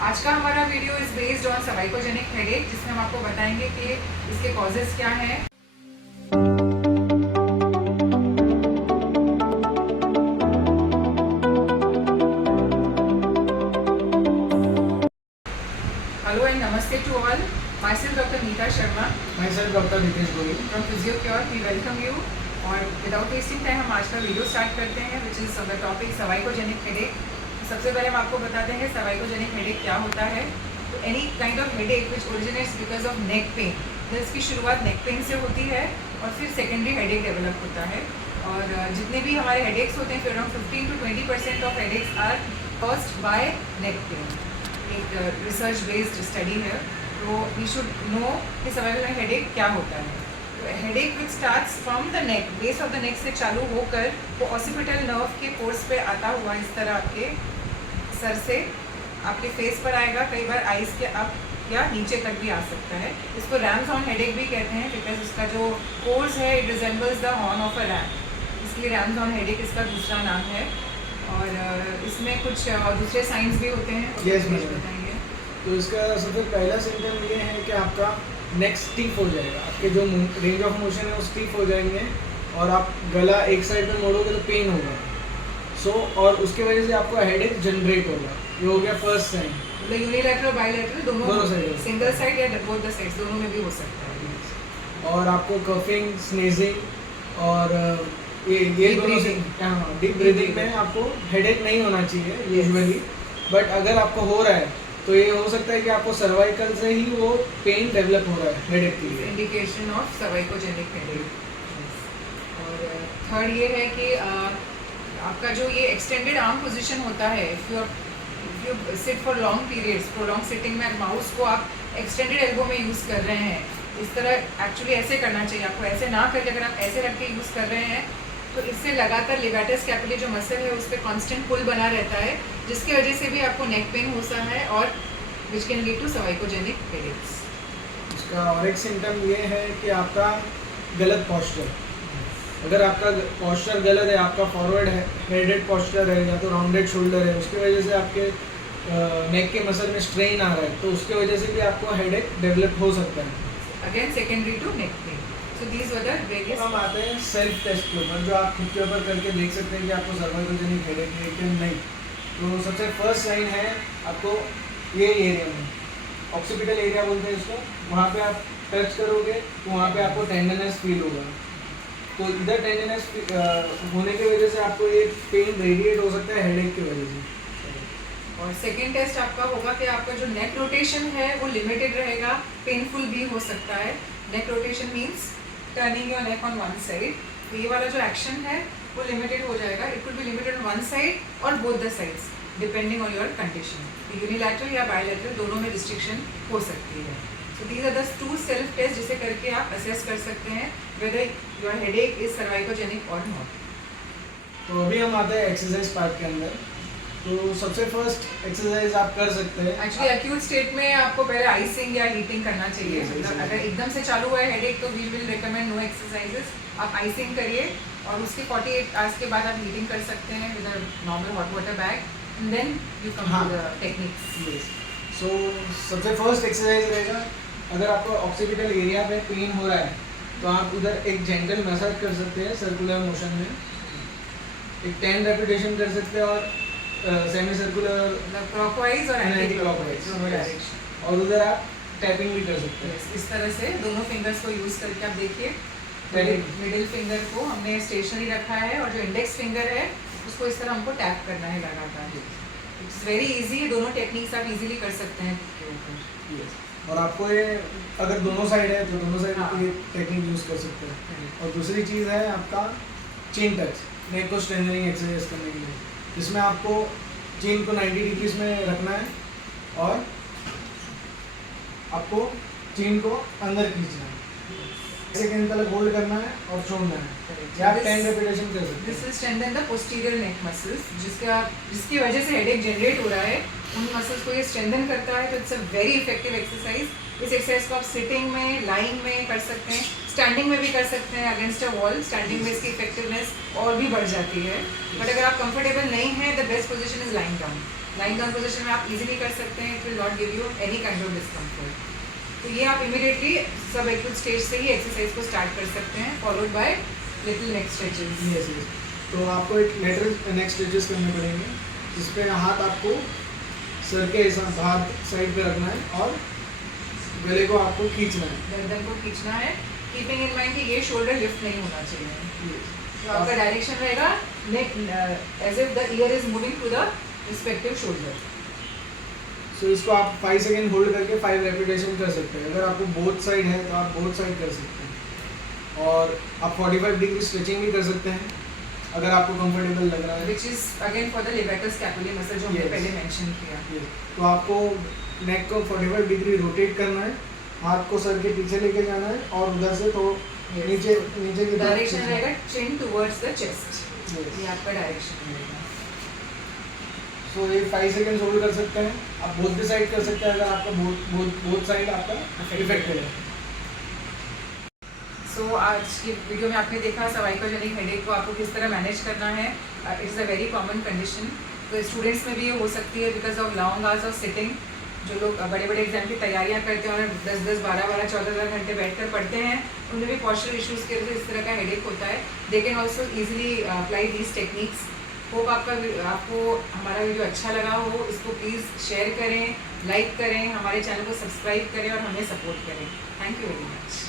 आज का हमारा video is based on cervicogenic headache, जिसमें हम आपको बताएंगे कि इसके कॉजेज क्या हैं। हेलो एंड नमस्ते to all. Myself doctor Neeta Sharma, myself doctor Nitesh Goyal from Physiocure. We welcome you. और विदाउट वेस्टिंग टाइम हम आज का वीडियो स्टार्ट करते हैं, which is the topic cervicogenic headache. सबसे पहले हम आपको बता देंगे सर्वाइकोजेनिक हेडेक क्या होता है। तो any kind of headache which originates because of neck pain, तो इसकी शुरुआत नेक पेन से होती है और फिर सेकेंडरी हेडेक डेवलप होता है। और जितने भी हमारे हेडेक्स होते हैं, फिर around 15 to 20% of headaches are caused by neck pain. एक रिसर्च बेस्ड स्टडी है, तो वी शुड नो कि सर्वाइकोजेनिक हेडेक क्या होता है। Headache which starts from the neck, base of the neck से चालू होकर वो ऑसिपिटल नर्व के कोर्स पे आता हुआ इस तरह आपके सर से आपके फेस पर आएगा, कई बार आइज के अप या नीचे तक भी आ सकता है। इसको रैम्स हॉर्न हेडेक भी कहते हैं, बिकॉज उसका जो कोर्स है it resembles the horn of a RAM, इसलिए रैम्स हॉर्न हेडेक इसका दूसरा नाम है। और इसमें कुछ दूसरे साइंस भी होते हैं, Yes, कुछ ma'am. बताएंगे। तो इसका सबसे पहला सिम्टम ये है कि आपका नेक स्टीफ हो जाएगा, आपके जो रेंज ऑफ मोशन है वो स्टीफ हो जाएंगे और आप गला एक साइड में मोड़ोगे तो पेन होगा। और उसके वजह से आपको हेडेक जनरेट होगा। ये हो गया फर्स्ट साइन। मतलब यूनिलैटरल बायलैटरल दोनों साइड, सिंगल साइड या बोथ द साइड्स, दोनों में भी हो सकता है। और आपको कफिंग, स्नीजिंग और ये Deep दोनों breathing. डीप ब्रीदिंग में आपको हेडेक नहीं होना चाहिए यूजुअली। बट अगर आपको हो रहा है तो ये हो सकता है कि आपको सर्वाइकल से ही वो पेन डेवलप हो रहा है हेडेक के लिए। Indication of cervicogenic headache. और थर्ड ये है कि आपका जो ये एक्सटेंडेड आर्म पोजीशन होता है, if you sit for long periods, prolong sitting में माउस को आप एक्सटेंडेड एल्बो में यूज़ कर रहे हैं, इस तरह एक्चुअली ऐसे करना चाहिए आपको, ऐसे ना करके अगर आप ऐसे रख के यूज़ कर रहे हैं तो इससे लगातार लिगाटस कैपिलरी जो मसल है उस पर कॉन्स्टेंट पुल बना रहता है, जिसकी वजह से भी आपको नेक पेन हो सकता है और which can lead to cervicogenic headaches. उसका और एक सिम्टम ये है कि आपका गलत पॉस्चर, अगर आपका पॉस्चर गलत है, आपका फॉरवर्ड हेडेड पॉस्चर है या तो राउंडेड शोल्डर है, उसकी वजह से आपके नेक के मसल में स्ट्रेन आ रहा है, तो उसके वजह से भी आपको हेडेक डेवलप हो सकता है। Again secondary to neck pain. So these were the various. हम आते हैं सेल्फ टेस्ट के ऊपर, जो आप खुद के ऊपर करके देख सकते हैं कि आपको सर्वाइकोजेनिक हेडेक है कि नहीं। तो सबसे फर्स्ट साइन है आपको ये एरिया में, ऑक्सीपिटल एरिया बोलते हैं इसको, वहाँ पे आप टच करोगे तो वहाँ पे आपको टेंडरनेस फील होगा। तो इधर टेंडरनेस होने की वजह से आपको ये पेन रेडिएट हो सकता है हेडेक की वजह से। और सेकेंड टेस्ट आपका होगा कि आपका जो नेक रोटेशन है वो लिमिटेड रहेगा, पेनफुल भी हो सकता है। Neck rotation means turning your neck on one side. तो ये वाला जो एक्शन है वो लिमिटेड हो जाएगा। It will be limited on one side और both the sides depending on your condition. Unilateral या बायलैटरल दोनों में रिस्ट्रिक्शन हो सकती है। So these are the two self test जिसे करके आप असेस कर सकते हैं whether your headache is cervicogenic और नॉट। तो अभी हम आते हैं एक्सरसाइज पार्ट के अंदर। तो सबसे फर्स्ट एक्सरसाइज आप कर सकते हैं। एक्चुअली एक्यूट स्टेट में आपको पहले आइसिंग या हीटिंग करना चाहिए। मतलब अगर एकदम से चालू हुआ है हेडेक तो we will recommend no exercises. आप आइसिंग करिए और उसके 48 आवर्स के बाद आप हीटिंग कर सकते हैं with a normal hot water bag, and then you come to the techniques. So सबसे फर्स्ट एक्सरसाइज रहेगा, अगर आपको ऑक्सीपिटल एरिया पे पेन हो रहा है तो आप उधर एक जेंटल मसाज कर सकते हैं सर्कुलर मोशन में, एक 10 रेपिटेशन कर सकते हैं, और सेमी सर्कुलर क्लॉकवाइज और एंटी क्लॉकवाइज दोनों yes. डायरेक्शन। और उधर आप टैपिंग भी कर सकते हैं। इस तरह से दोनों फिंगर्स को यूज करके आप देखिए, मिडिल फिंगर को हमने स्टेशनरी रखा है और जो इंडेक्स फिंगर है उसको इस तरह हमको टैप करना है लगातार। इट्स वेरी इजी, दोनों टेक्निक्स आप इजीली कर सकते हैं इसके ऊपर। और आपको ये अगर दोनों साइड है तो दोनों साइड हाँ। ये टेक्निक यूज़ कर सकते हैं। और दूसरी चीज़ है आपका चेन टच, नेक को स्ट्रेंथनिंग एक्सरसाइज करने के लिए, जिसमें आपको चेन को 90 डिग्रीज में रखना है और आपको चेन को अंदर खींचना है, सेकंड तक होल्ड करना है और छोड़ना है। या आप 10 रेपिटेशन कर सकते दिस हैं। Will strengthen the posterior neck muscles, जिसकी वजह से हेडेक जनरेट हो रहा है, उन मसल्स को ये स्ट्रेंथन करता है। तो it's a very effective exercise. इस एक्सरसाइज को आप सिटिंग में, लाइंग में कर सकते हैं, स्टैंडिंग में भी कर सकते हैं अगेंस्ट अ वॉल। स्टैंडिंग में इसकी इफेक्टिवनेस और भी बढ़ जाती है। बट अगर आप कंफर्टेबल नहीं है, the best position is lying down. Lying down position में आप इजीली कर सकते हैं, it will not give you any kind of discomfort. तो ये आप इमीडिएटली सब एक्यूट स्टेज से ही एक्सरसाइज को स्टार्ट कर सकते हैं, followed by little neck stretches. Yes yes. तो आपको एक लेटरल नेक स्ट्रेचेस करने पड़ेंगे, जिसपे हाथ आपको सर के हाथ साइड पे रखना है और गले को आपको खींचना है, गर्दन को खींचना है, कीपिंग इन माइंड कि ये शोल्डर लिफ्ट नहीं होना चाहिए। तो आपका डायरेक्शन रहेगा neck as if the ear is moving to the respective shoulder. So इसको आप 5 सेकेंड होल्ड करके 5 रेपिटेशन कर सकते हैं। अगर आपको बोथ साइड है तो आप बोथ साइड कर सकते हैं, और आप 45 डिग्री स्ट्रेचिंग भी कर सकते हैं अगर आपको कंफर्टेबल लग रहा है, which is again for the levator स्कैपुली muscle जो हमने Yes. पहले मेंशन किया। तो आपको नेक को 45 डिग्री रोटेट करना है, हाथ को सर के पीछे लेके जाना है और उधर से तो नीचे नीचे की तरफ डायरेक्शन खींचना है। रहेगा चिन टुवर्ड्स द चेस्ट, Yes. ये आपका डायरेक्शन रहेगा। सो ये 5 सेकेंड होल्ड कर सकते हैं। आप बोथ भी साइड कर सकते हैं अगर आपका बोथ साइड आपका इफेक्टेड है। सो आज की वीडियो में आपने देखा सर्वाइकोजेनिक हेडेक को आपको किस तरह मैनेज करना है। It's a very common condition, तो स्टूडेंट्स में भी ये हो सकती है because of long hours of sitting. जो लोग बड़े बड़े एग्जाम की तैयारियां करते हैं और 10-10, 12-12, 14 घंटे बैठकर पढ़ते हैं, उनमें भी पॉस्चर इश्यूज़ के वजह से इस तरह का हेडेक होता है। They can also easily apply these techniques. Hope आपको हमारा वीडियो अच्छा लगा हो। इसको प्लीज़ शेयर करें, लाइक करें, हमारे चैनल को सब्सक्राइब करें और हमें सपोर्ट करें। Thank you very much.